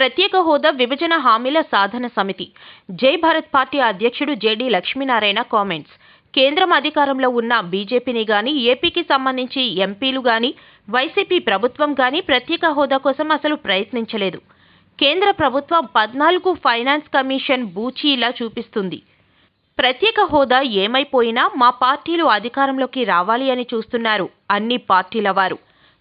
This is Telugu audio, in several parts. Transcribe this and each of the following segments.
ప్రత్యేక హోదా విభజన హామీల సాధన సమితి జై భారత్ పార్టీ అధ్యక్షుడు జేడీ లక్ష్మీనారాయణ కామెంట్స్. కేంద్రం అధికారంలో ఉన్న బీజేపీని గాని, ఏపీకి సంబంధించి ఎంపీలు గాని, వైసీపీ ప్రభుత్వం గాని ప్రత్యేక హోదా కోసం అసలు ప్రయత్నించలేదు. కేంద్ర ప్రభుత్వం 14 ఫైనాన్స్ కమిషన్ బూచీలా చూపిస్తుంది. ప్రత్యేక హోదా ఏమైపోయినా మా పార్టీలు అధికారంలోకి రావాలి అని చూస్తున్నారు అన్ని పార్టీల వారు.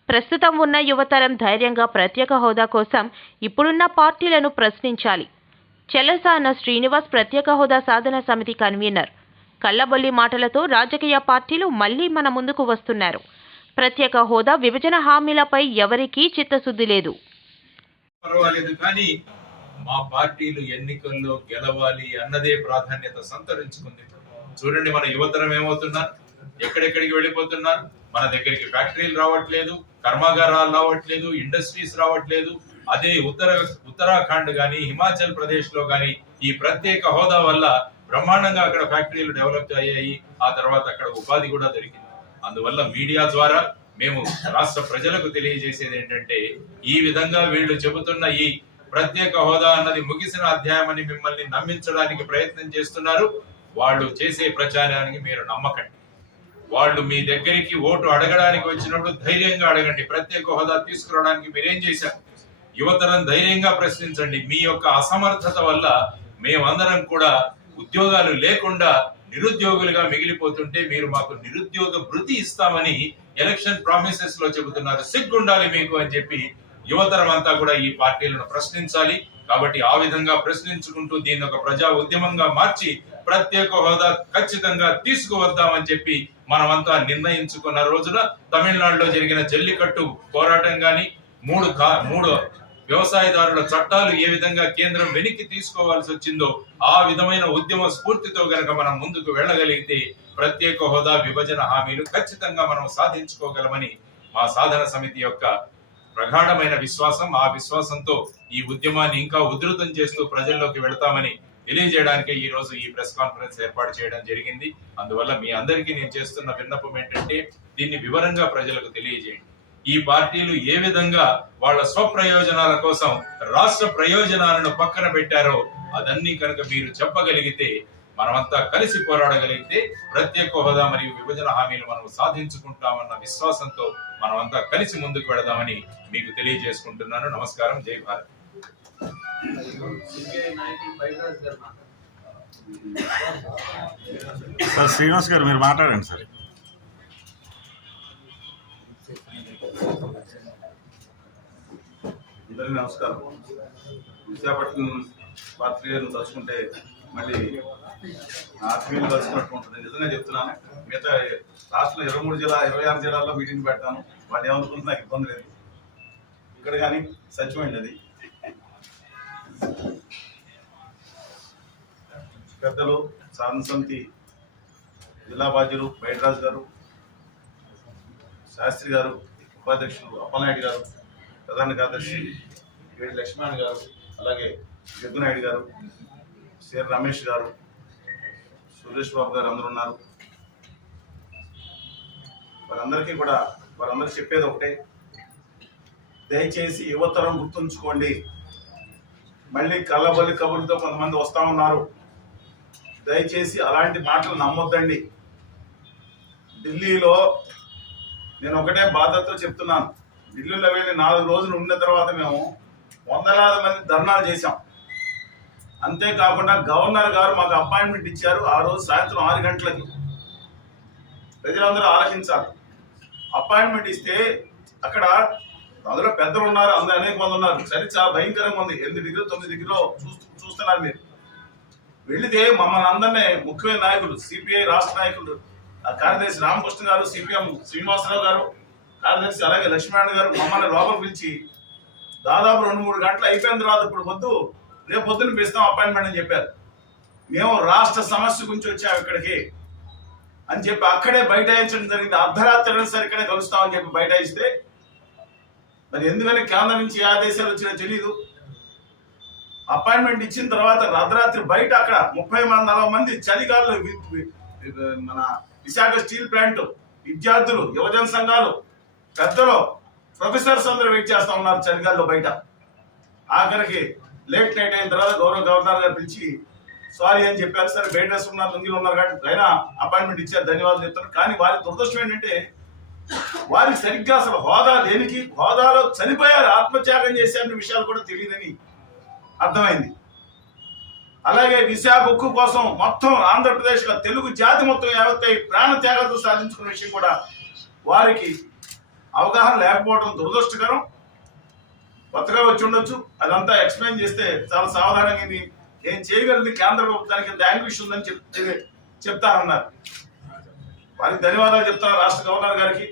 ప్రస్తుతం ఉన్న యువతరం ధైర్యంగా ప్రత్యేక హోదా కోసం ఇప్పుడున్న పార్టీలను ప్రశ్నించాలి. చెలసాన శ్రీనివాస్ ప్రత్యేక హోదా సాధన సమితి కన్వీనర్. కల్లబొల్లి మాటలతో రాజకీయ పార్టీలు మళ్లీ మన ముందుకు వస్తున్నారు. ప్రత్యేక హోదా విభజన హామీలపై ఎవరికీ చిత్తశుద్ధి లేదు. పర్వాలేదు కానీ మా పార్టీలు ఎన్నికల్లో గెలవాలి అన్నదే ప్రాధాన్యత సంతరించుకుంది. చూడండి, మన యువతరం ఏమవుతున్నారు, ఎక్కడెక్కడికి వెళ్ళిపోతున్నారు. మన దగ్గరికి ఫ్యాక్టరీలు రావట్లేదు, కర్మాగారాలు రావట్లేదు, ఇండస్ట్రీస్ రావట్లేదు. అదే ఉత్తరాఖండ్ గాని, హిమాచల్ ప్రదేశ్ లో గాని ఈ ప్రత్యేక హోదా వల్ల బ్రహ్మాండంగా అక్కడ ఫ్యాక్టరీలు డెవలప్ అయ్యాయి. ఆ తర్వాత అక్కడ ఉపాధి కూడా దొరికింది. అందువల్ల మీడియా ద్వారా మేము రాష్ట్ర ప్రజలకు తెలియజేసేది ఏంటంటే, ఈ విధంగా వీళ్ళు చెబుతున్న ఈ ప్రత్యేక హోదా అన్నది ముగిసిన అధ్యాయం అని మిమ్మల్ని నమ్మించడానికి ప్రయత్నం చేస్తున్నారు. వాళ్ళు చేసే ప్రచారానికి మీరు నమ్మకండి. వాళ్ళు మీ దగ్గరికి ఓటు అడగడానికి వచ్చినప్పుడు ధైర్యంగా అడగండి. ప్రత్యేక హోదా తీసుకురావడానికి మీరేం చేశారు? యువతరం ధైర్యంగా ప్రశ్నించండి. మీ యొక్క అసమర్థత వల్ల మేమందరం కూడా ఉద్యోగాలు లేకుండా నిరుద్యోగులుగా మిగిలిపోతుంటే మీరు మాకు నిరుద్యోగ భృతి ఇస్తామని ఎలక్షన్ ప్రామిసెస్ లో చెబుతున్నారు. సిగ్గుండాలి మీకు అని చెప్పి యువతరం అంతా కూడా ఈ పార్టీలను ప్రశ్నించాలి. కాబట్టి ఆ విధంగా ప్రశ్నించుకుంటూ దీన్ని ఒక ప్రజా ఉద్యమంగా మార్చి ప్రత్యేక హోదా ఖచ్చితంగా తీసుకువద్దామని చెప్పి మనమంతా నిర్ణయించుకున్న రోజున తమిళనాడులో జరిగిన జల్లికట్టు పోరాటం గాని, మూడు వ్యవసాయదారుల చట్టాలు ఏ విధంగా కేంద్రం వెనక్కి తీసుకోవాల్సి వచ్చిందో ఆ విధమైన ఉద్యమ స్ఫూర్తితో గనక మనం ముందుకు వెళ్ళగలిగితే ప్రత్యేక హోదా విభజన హామీలు ఖచ్చితంగా మనం సాధించుకోగలమని మా సాధన సమితి యొక్క ప్రగాఢమైన విశ్వాసం. ఆ విశ్వాసంతో ఈ ఉద్యమాన్ని ఇంకా ఉధృతం చేస్తూ ప్రజల్లోకి వెళతామని తెలియజేయడానికి ఈ రోజు ఈ ప్రెస్ కాన్ఫరెన్స్ ఏర్పాటు చేయడం జరిగింది. అందువల్ల మీ అందరికీ నేను చేస్తున్న విన్నపం ఏంటంటే, దీన్ని వివరంగా ప్రజలకు తెలియజేయండి. ఈ పార్టీలు ఏ విధంగా వాళ్ళ స్వప్రయోజనాల కోసం రాష్ట్ర ప్రయోజనాలను పక్కన పెట్టారో అదన్నీ కనుక మీరు చెప్పగలిగితే, మనమంతా కలిసి పోరాడగలిగితే ప్రత్యేక హోదా మరియు విభజన హామీలు మనం సాధించుకుంటామన్న విశ్వాసంతో మనమంతా కలిసి ముందుకు వెళదామని మీకు తెలియజేసుకుంటున్నాను. నమస్కారం. జై భారత్. సార్ శ్రీనివాస్ గారు మీరు మాట్లాడండి సార్. అందరికీ నమస్కారం. విశాఖపట్నం పాత్రికేయులను తలుచుకుంటే మళ్ళీ ఆత్మీయులు కలుసుకున్నట్టు ఉంటుంది. నిజంగా చెప్తున్నాను. మిగతా రాష్ట్రంలో 26 జిల్లాల్లో మీటింగ్ పెడతాను. వాళ్ళు ఏమనుకుంటే నాకు ఇబ్బంది లేదు. ఇక్కడ కానీ సత్యమైంది అది. పెద్దలు సాధన సమితి జిల్లా బాధ్యులు బైటరాజు గారు, శాస్త్రి గారు, ఉపాధ్యక్షులు అప్పలనాయుడు గారు, ప్రధాన కార్యదర్శి వేడి లక్ష్మణ్ గారు, అలాగే జగ్గునాయుడు గారు, సిఆర్ రమేష్ గారు, సురేష్ బాబు గారు అందరూ ఉన్నారు. వారందరూ చెప్పేది ఒకటే, దయచేసి యువతరం గుర్తుంచుకోండి. మళ్ళీ కళ్ళబొల్లి కబుర్లతో కొంతమంది వస్తూ ఉన్నారు. దయచేసి అలాంటి మాటలు నమ్మొద్దండి. ఢిల్లీలో నేను ఒకటే బాధతో చెప్తున్నాను, ఢిల్లీలో వెళ్ళి 4 రోజులు ఉన్న తర్వాత మేము వందలాది మంది ధర్నాలు చేశాం. అంతేకాకుండా గవర్నర్ గారు మాకు అపాయింట్మెంట్ ఇచ్చారు. ఆ రోజు సాయంత్రం 6 గంటలకి. ప్రజలందరూ ఆలోచించాలి. అపాయింట్మెంట్ ఇస్తే అక్కడ అందులో పెద్దలు ఉన్నారు, అందరూ అనేక మంది ఉన్నారు. చలి చాలా భయంకరంగా ఉంది. 8 డిగ్రీలు 9 డిగ్రీలో చూస్తున్నారు మీరు. వెళితే మమ్మల్ని అందరినీ ముఖ్యమైన నాయకులు, సిపిఐ రాష్ట్ర నాయకులు, కార్యదర్శి రామకృష్ణ గారు, సిపిఎం శ్రీనివాసరావు గారు కార్యదర్శి, అలాగే లక్ష్మీనారాయణ గారు మమ్మల్ని లోపల పిలిచి దాదాపు 2-3 గంటలు అయిపోయిన తర్వాత ఇప్పుడు రేపు పొద్దున్న పిలుస్తాం అపాయింట్మెంట్ అని చెప్పారు. మేము రాష్ట్ర సమస్య గురించి వచ్చాము ఇక్కడికి అని చెప్పి అక్కడే బైఠాయించడం జరిగింది. అర్ధరాత్రి సరే ఇక్కడే కలుస్తామని చెప్పి బైఠాయిస్తే మరి ఎందుకని కేంద్రం నుంచి ఆదేశాలు వచ్చినా తెలీదు. అపాయింట్మెంట్ ఇచ్చిన తర్వాత అర్ధరాత్రి బయట అక్కడ 30-40 మంది చలిగాల్లో మన విశాఖ స్టీల్ ప్లాంట్ విద్యార్థులు, యువజన సంఘాలు, పెద్దలు, ప్రొఫెసర్స్ అందరూ వెయిట్ చేస్తా ఉన్నారు చలిగాల్లో బయట. ఆఖరికి లేట్ నైట్ అయిన తర్వాత గౌరవ గవర్నర్ గారు పిలిచి సారీ అని చెప్పారు. సరే బయట ఉన్నారు, లుంగిలు ఉన్నారు కాబట్టి అయినా అపాయింట్మెంట్ ఇచ్చారు, ధన్యవాదాలు చెప్తారు. కానీ వారి దురదృష్టం ఏంటంటే వారికి సరిగ్గా అసలు హోదా దేనికి, హోదాలో చనిపోయారు, ఆత్మత్యాగం చేశారనే విషయాలు కూడా తెలియదని అర్థమైంది. అలాగే విశాఖ ఉక్కు కోసం మొత్తం ఆంధ్రప్రదేశ్ తెలుగు జాతి మొత్తం యావత్తై ప్రాణ త్యాగాలతో సాధించుకున్న విషయం కూడా వారికి అవగాహన లేకపోవడం దురదృష్టకరం. కొత్తగా వచ్చి ఉండొచ్చు, అదంతా ఎక్స్ప్లెయిన్ చేస్తే చాలా సావధానంగా ఏం చేయగలిగింది కేంద్ర ప్రభుత్వానికి ఎంత యాంగ్విష్ ఉందని చెప్తారన్నారు. వారికి ధన్యవాదాలు చెప్తారు రాష్ట్ర గవర్నర్ గారికి.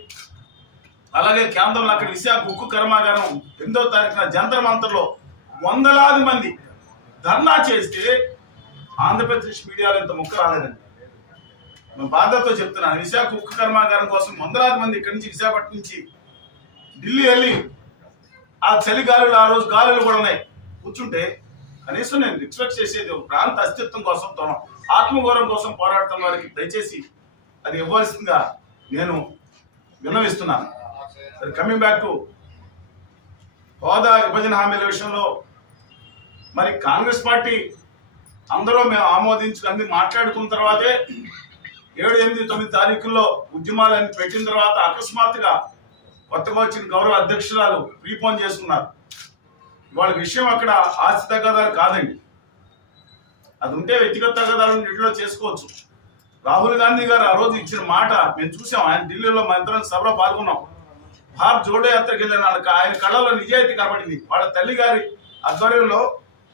అలాగే కేంద్రంలో అక్కడ విశాఖ ఉక్కు కర్మాగారం 8వ తారీఖున జంతర్ మంతర్లో వందలాది మంది ధర్నా చేస్తే ఆంధ్రప్రదేశ్ మీడియాలో ఇంత ముక్క రాలేదండి. నేను బాధతో చెప్తున్నాను. విశాఖ ఉక్కు కర్మాగారం కోసం వందలాది మంది ఇక్కడి నుంచి విశాఖపట్నం నుంచి ఢిల్లీ వెళ్ళి ఆ చలి గాలులు, ఆ రోజు గాలులు కూడా ఉన్నాయి, కూర్చుంటే కనీసం నేను ఎక్స్పెక్ట్ చేసేది ఒక ప్రాంత అస్తిత్వం కోసం, ఆత్మగౌరవం కోసం పోరాడుతున్న వారికి దయచేసి అది ఇవ్వాల్సిందిగా నేను విన్నవిస్తున్నాను. కమింగ్ బ్యాక్ టు హోదా విభజన హామీల విషయంలో మరి కాంగ్రెస్ పార్టీ అందరూ మేము ఆమోదించుకుని మాట్లాడుకున్న తర్వాతే 7, 8, 9 తారీఖుల్లో ఉద్యమాలను పెట్టిన తర్వాత అకస్మాత్తుగా కొత్తగా వచ్చిన గౌరవ అధ్యక్షురాలు ప్రీపోన్ చేసుకున్నారు. వాళ్ళ విషయం అక్కడ ఆస్తి తగాదాలు కాదండి, అది ఉంటే వ్యక్తిగత తగాదాలను ఇంట్లో చేసుకోవచ్చు. రాహుల్ గాంధీ గారు ఆ రోజు ఇచ్చిన మాట మేము చూసాం. ఆయన ఢిల్లీలో మా ఇద్దరం సభలో పాల్గొన్నాం. భారత్ జోడో యాత్రకి వెళ్ళిన ఆయన కళ్ళలో నిజాయితీ కనబడింది. వాళ్ళ తల్లి గారి ఆధ్వర్యంలో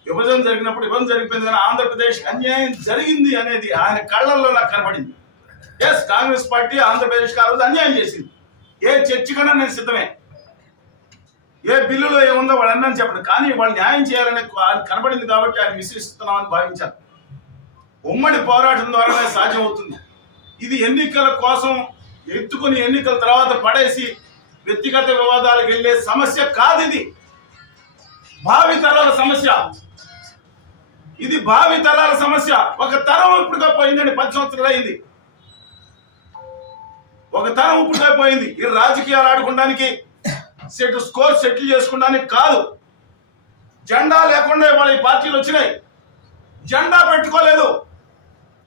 విభజన జరిగినప్పుడు విభజన జరిగిపోయింది, కానీ ఆంధ్రప్రదేశ్ అన్యాయం జరిగింది అనేది ఆయన కళ్ళల్లో నాకు కనబడింది. ఎస్, కాంగ్రెస్ పార్టీ ఆంధ్రప్రదేశ్ ఆ రోజు అన్యాయం చేసింది. ఏ చర్చ కన్నా నేను సిద్ధమే, ఏ బిల్లులో ఏముందో వాళ్ళు అన్నీ చెప్పండి, కానీ వాళ్ళు న్యాయం చేయాలని కనబడింది కాబట్టి ఆయన విశ్వసిస్తున్నామని భావించారు. ఉమ్మడి పోరాటం ద్వారానే సాధ్యం అవుతుంది. ఇది ఎన్నికల కోసం ఎత్తుకుని ఎన్నికల తర్వాత పడేసి వ్యక్తిగత వివాదాలకు వెళ్లే సమస్య కాదు. ఇది భావి తరాల సమస్య. ఇది భావి తరాల సమస్య. ఒక తరం ఇప్పుడుగా పోయిందండి, 10 సంవత్సరాలు అయింది. ఒక తరం ఇప్పుడుగా పోయింది. ఈ రాజకీయాలు ఆడుకోవడానికి, స్కోర్ సెటిల్ చేసుకోవడానికి కాదు. జెండా లేకుండా వాళ్ళ ఈ పార్టీలు వచ్చినాయి, జెండా పెట్టుకోలేదు.